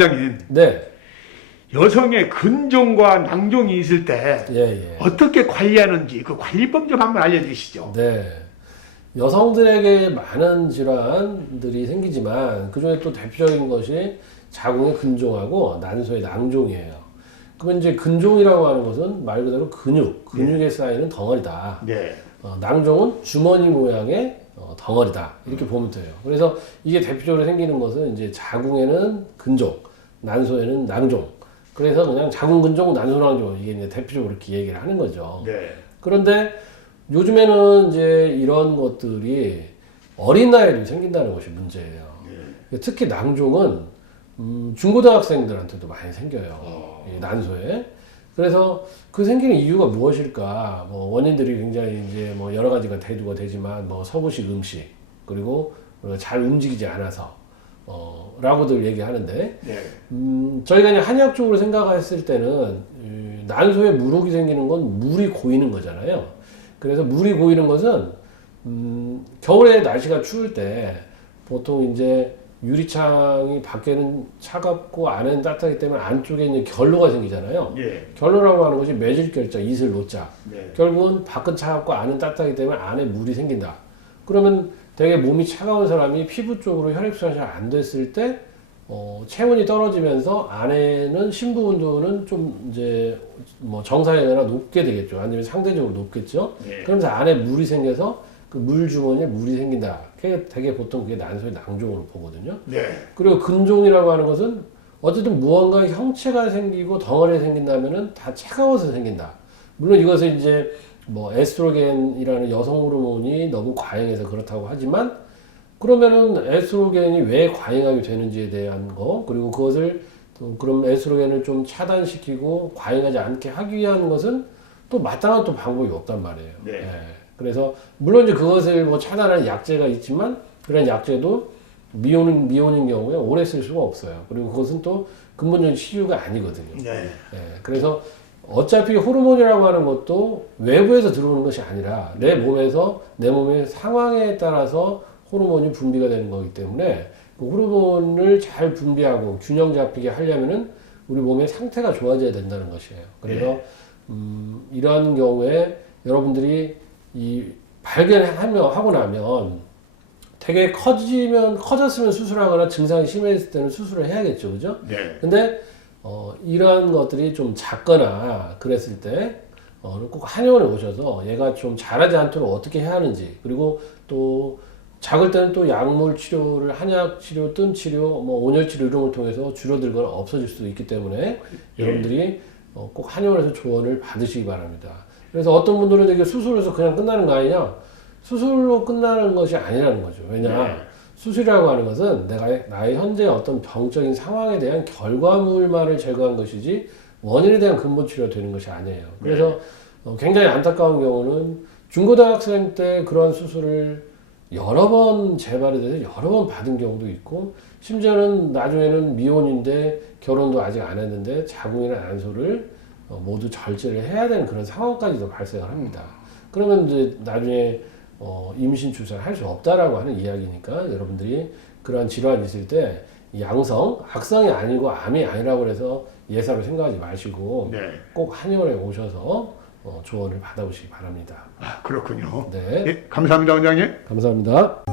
원장님, 네. 여성의 근종과 낭종이 있을 때 예. 어떻게 관리하는지 그 관리법 좀 한번 알려주시죠. 네. 여성들에게 많은 질환들이 생기지만 그 중에 또 대표적인 것이 자궁의 근종하고 난소의 낭종이에요. 그러면 이제 근종이라고 하는 것은 말 그대로 근육에 쌓이는 덩어리다. 네. 낭종은 주머니 모양의 덩어리다. 이렇게 보면 돼요. 그래서 이게 대표적으로 생기는 것은 이제 자궁에는 근종, 난소에는 낭종. 그래서 그냥 자궁 근종, 난소 낭종 이게 이제 대표적으로 이렇게 얘기를 하는 거죠. 네. 그런데 요즘에는 이제 이런 것들이 어린 나이에 생긴다는 것이 문제예요. 특히 낭종은 중고등학생들한테도 많이 생겨요. 이 난소에. 그래서 그 생기는 이유가 무엇일까? 뭐 원인들이 굉장히 이제 뭐 여러 가지가 대두가 되지만 뭐 서구식 음식 그리고 잘 움직이지 않아서 라고들 얘기하는데 저희가 그냥 한의학적으로 생각했을 때는 난소에 물혹이 생기는 건 물이 고이는 거잖아요. 그래서 물이 고이는 것은 겨울에 날씨가 추울 때 보통 이제 유리창이 밖에는 차갑고 안에는 따뜻하기 때문에 안쪽에 이제 결로가 생기잖아요. 예. 결로라고 하는 것이 매질결자, 이슬, 노자. 네. 결국은 밖은 차갑고 안은 따뜻하기 때문에 안에 물이 생긴다. 그러면 되게 몸이 차가운 사람이 피부 쪽으로 혈액순환이 잘 안 됐을 때 체온이 떨어지면서 안에는 신부 온도는 좀 이제 뭐 정상이나 높게 되겠죠. 아니면 상대적으로 높겠죠. 네. 그러면서 안에 물이 생겨서 그 물 주머니에 물이 생긴다. 그게 되게 보통 그게 난소의 낭종으로 보거든요. 네. 그리고 근종이라고 하는 것은 어쨌든 무언가 형체가 생기고 덩어리가 생긴다면은 다 차가워서 생긴다. 물론 이것은 이제 뭐 에스트로겐이라는 여성 호르몬이 너무 과잉해서 그렇다고 하지만 그러면은 에스트로겐이 왜 과잉하게 되는지에 대한 거 그리고 그것을 또 그럼 에스트로겐을 좀 차단시키고 과잉하지 않게 하기 위한 것은 또 마땅한 또 방법이 없단 말이에요. 네. 그래서 물론 이제 그것을 뭐 차단하는 약제가 있지만 그런 약제도 미혼인 경우에 오래 쓸 수가 없어요. 그리고 그것은 또 근본적인 치료가 아니거든요. 네. 그래서 어차피 호르몬이라고 하는 것도 외부에서 들어오는 것이 아니라 내 몸에서 내 몸의 상황에 따라서 호르몬이 분비가 되는 거기 때문에 그 호르몬을 잘 분비하고 균형 잡히게 하려면은 우리 몸의 상태가 좋아져야 된다는 것이에요. 그래서 이러한 경우에 여러분들이 이 발견하고 나면 되게 커졌으면 수술하거나 증상이 심해졌을 때는 수술을 해야겠죠. 그죠? 네. 근데 이러한 것들이 좀 작거나 그랬을 때 꼭 한의원에 오셔서 얘가 좀 자라지 않도록 어떻게 해야 하는지 그리고 또 작을 때는 또 약물 치료를 한약 치료, 뜸 치료, 뭐 온열 치료 이런 걸 통해서 줄어들거나 없어질 수도 있기 때문에 여러분들이 꼭 한의원에서 조언을 받으시기 바랍니다. 그래서 어떤 분들은 이게 수술해서 그냥 끝나는 거 아니냐? 수술로 끝나는 것이 아니라는 거죠. 왜냐? 수술이라고 하는 것은 나의 현재 어떤 병적인 상황에 대한 결과물만을 제거한 것이지 원인에 대한 근본 치료가 되는 것이 아니에요. 그래서 굉장히 안타까운 경우는 중고등학생 때 그러한 수술을 여러 번 재발이 돼서 여러 번 받은 경우도 있고 심지어는 나중에는 미혼인데 결혼도 아직 안 했는데 자궁이나 난소를 모두 절제를 해야 되는 그런 상황까지도 발생을 합니다. 그러면 이제 나중에 임신 출산을 할 수 없다라고 하는 이야기니까 여러분들이 그런 질환이 있을 때 양성, 악성이 아니고 암이 아니라고 해서 예사로 생각하지 마시고 꼭 한의원에 오셔서 조언을 받아보시기 바랍니다. 아, 그렇군요. 네. 예, 감사합니다, 원장님. 감사합니다.